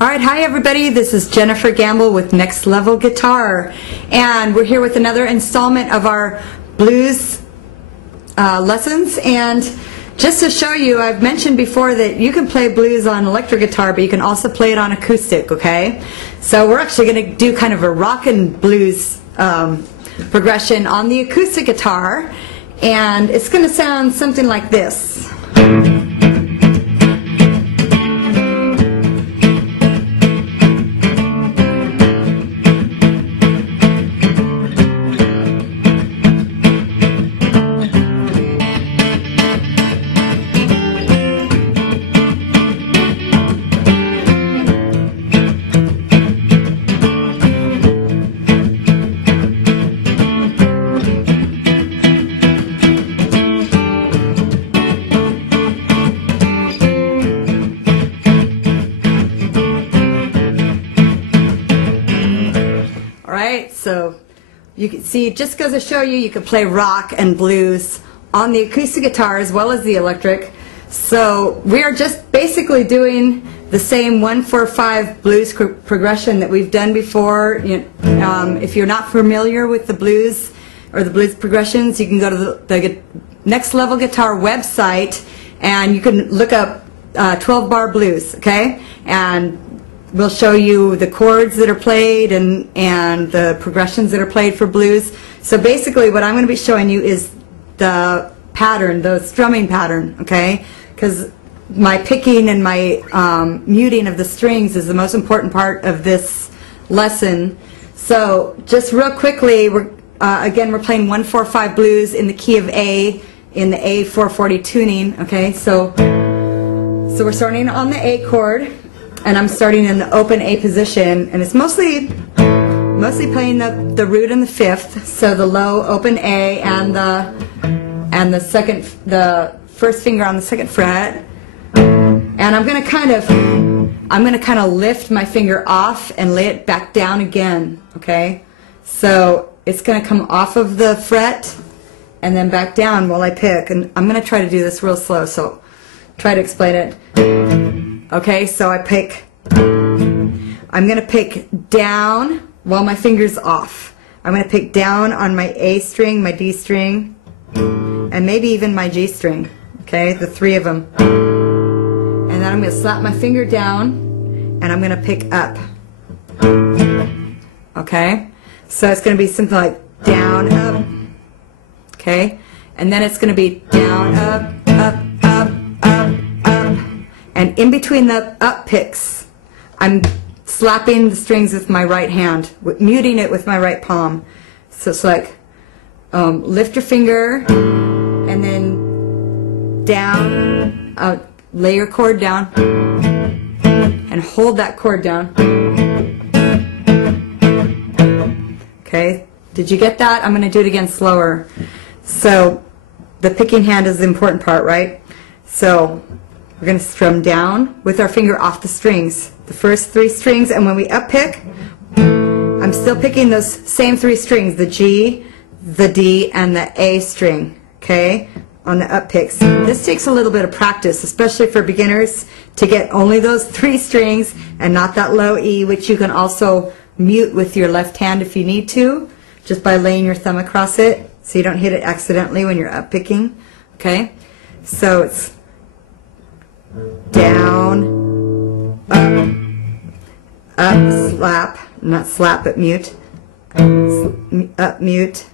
Alright, hi everybody, this is Jennifer Gamble with Next Level Guitar, and we're here with another installment of our blues lessons. And just to show you, I've mentioned before that you can play blues on electric guitar, but you can also play it on acoustic, okay? So we're actually going to do kind of a rock and blues progression on the acoustic guitar, and it's going to sound something like this. So you can see, it just goes to show you can play rock and blues on the acoustic guitar as well as the electric. So we are just basically doing the same 1-4-5 blues progression that we've done before. If you're not familiar with the blues or the blues progressions, you can go to the Next Level Guitar website and you can look up 12-bar blues, okay? And we'll show you the chords that are played and the progressions that are played for blues. So basically what I'm going to be showing you is the pattern, the strumming pattern, okay? Because my picking and my muting of the strings is the most important part of this lesson. So just real quickly, again we're playing 1-4-5 blues in the key of A, in the A440 tuning, okay? So we're starting on the A chord. And I'm starting in the open A position, and it's mostly playing the root and the fifth, so the low open A and the first finger on the second fret. And I'm gonna kind of lift my finger off and lay it back down again. Okay, so it's gonna come off of the fret and then back down while I pick. And I'm gonna try to do this real slow, so try to explain it. Okay, so I'm going to pick down while my finger's off. I'm going to pick down on my A string, my D string, and maybe even my G string. Okay, the three of them. And then I'm going to slap my finger down and I'm going to pick up. Okay, so it's going to be something like down, up. Okay, and then it's going to be down, up, up, up, up, up. And in between the up picks, I'm slapping the strings with my right hand, muting it with my right palm. So it's like lift your finger and then down, lay your chord down and hold that chord down. Okay, did you get that? I'm going to do it again slower. So the picking hand is the important part, right? So we're going to strum down with our finger off the strings, the first three strings, and when we up pick, I'm still picking those same three strings, the G, the D, and the A string, okay, on the up picks. This takes a little bit of practice, especially for beginners, to get only those three strings and not that low E, which you can also mute with your left hand if you need to, just by laying your thumb across it so you don't hit it accidentally when you're up picking, okay? So it's down, up, slap, not slap but mute, up, mute.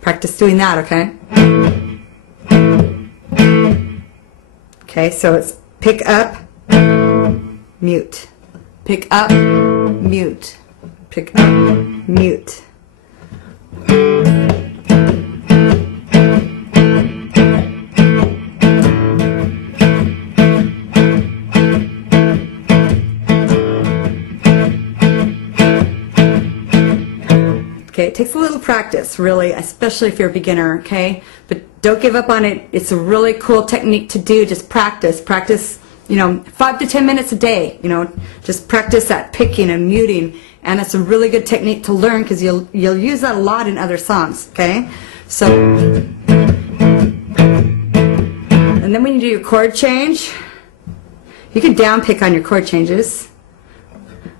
Practice doing that, okay? Okay, so it's pick up, mute, pick up, mute, pick up, mute. Okay, it takes a little practice, really, especially if you're a beginner, okay? But don't give up on it. It's a really cool technique to do. Just practice. Practice, 5 to 10 minutes a day, just practice that picking and muting. And it's a really good technique to learn because you'll use that a lot in other songs, okay? So, and then when you do your chord change, You can down pick on your chord changes.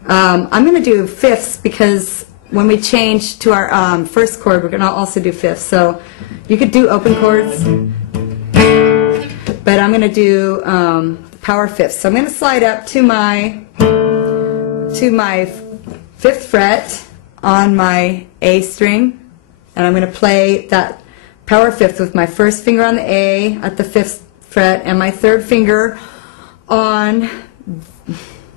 I'm going to do fifths because when we change to our first chord, we're going to also do fifths. So you could do open chords, but I'm going to do power fifths. So I'm going to slide up to my 5th fret on my A string, and I'm going to play that power fifth with my first finger on the A at the 5th fret and my 3rd finger on,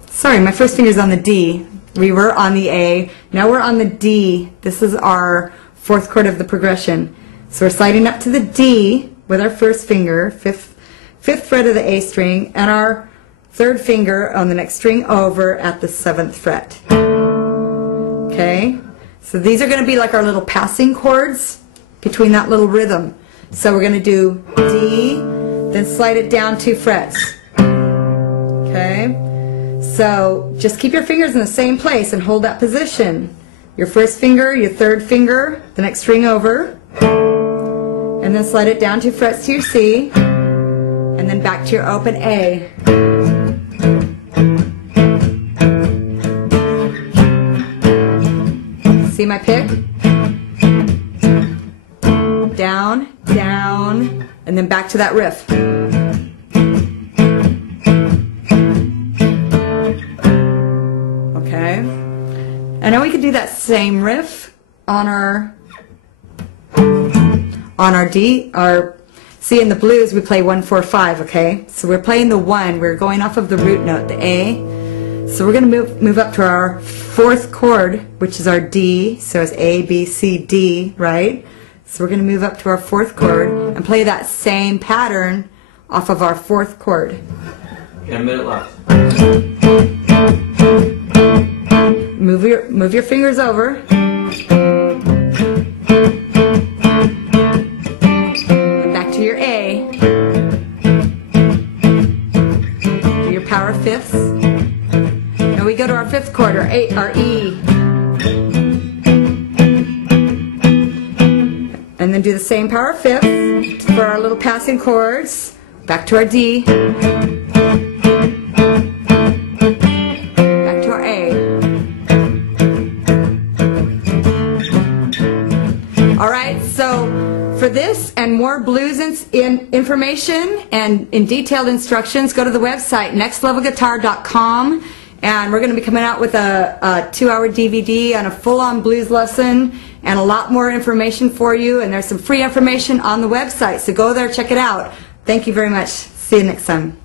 sorry, my first finger's on the D. We were on the A, now we're on the D. This is our 4th chord of the progression. So we're sliding up to the D with our first finger, 5th fret of the A string, and our 3rd finger on the next string over at the 7th fret. Okay, so these are going to be like our little passing chords between that little rhythm. So we're going to do D, then slide it down 2 frets. Okay, so just keep your fingers in the same place and hold that position. Your first finger, your 3rd finger, the next string over, and then slide it down 2 frets to your C, and then back to your open A. See my pick? Down, down, and then back to that riff. Okay. And now we could do that same riff on our D. See, in the blues we play 1, 4, 5. Okay. So we're playing the 1. We're going off of the root note, the A. So we're going to move up to our 4th chord, which is our D. So it's A, B, C, D, right? So we're going to move up to our 4th chord and play that same pattern off of our 4th chord. Okay, a minute left. Move your fingers over. And back to your A. Do your power fifths. Now we go to our 5th chord, our E. And then do the same power fifth for our little passing chords. Back to our D. Back to our A. Alright, so for this and more blues information and in detailed instructions, go to the website nextlevelguitar.com. And we're going to be coming out with a 2-hour DVD on a full-on blues lesson and a lot more information for you. And there's some free information on the website, so go there, check it out. Thank you very much. See you next time.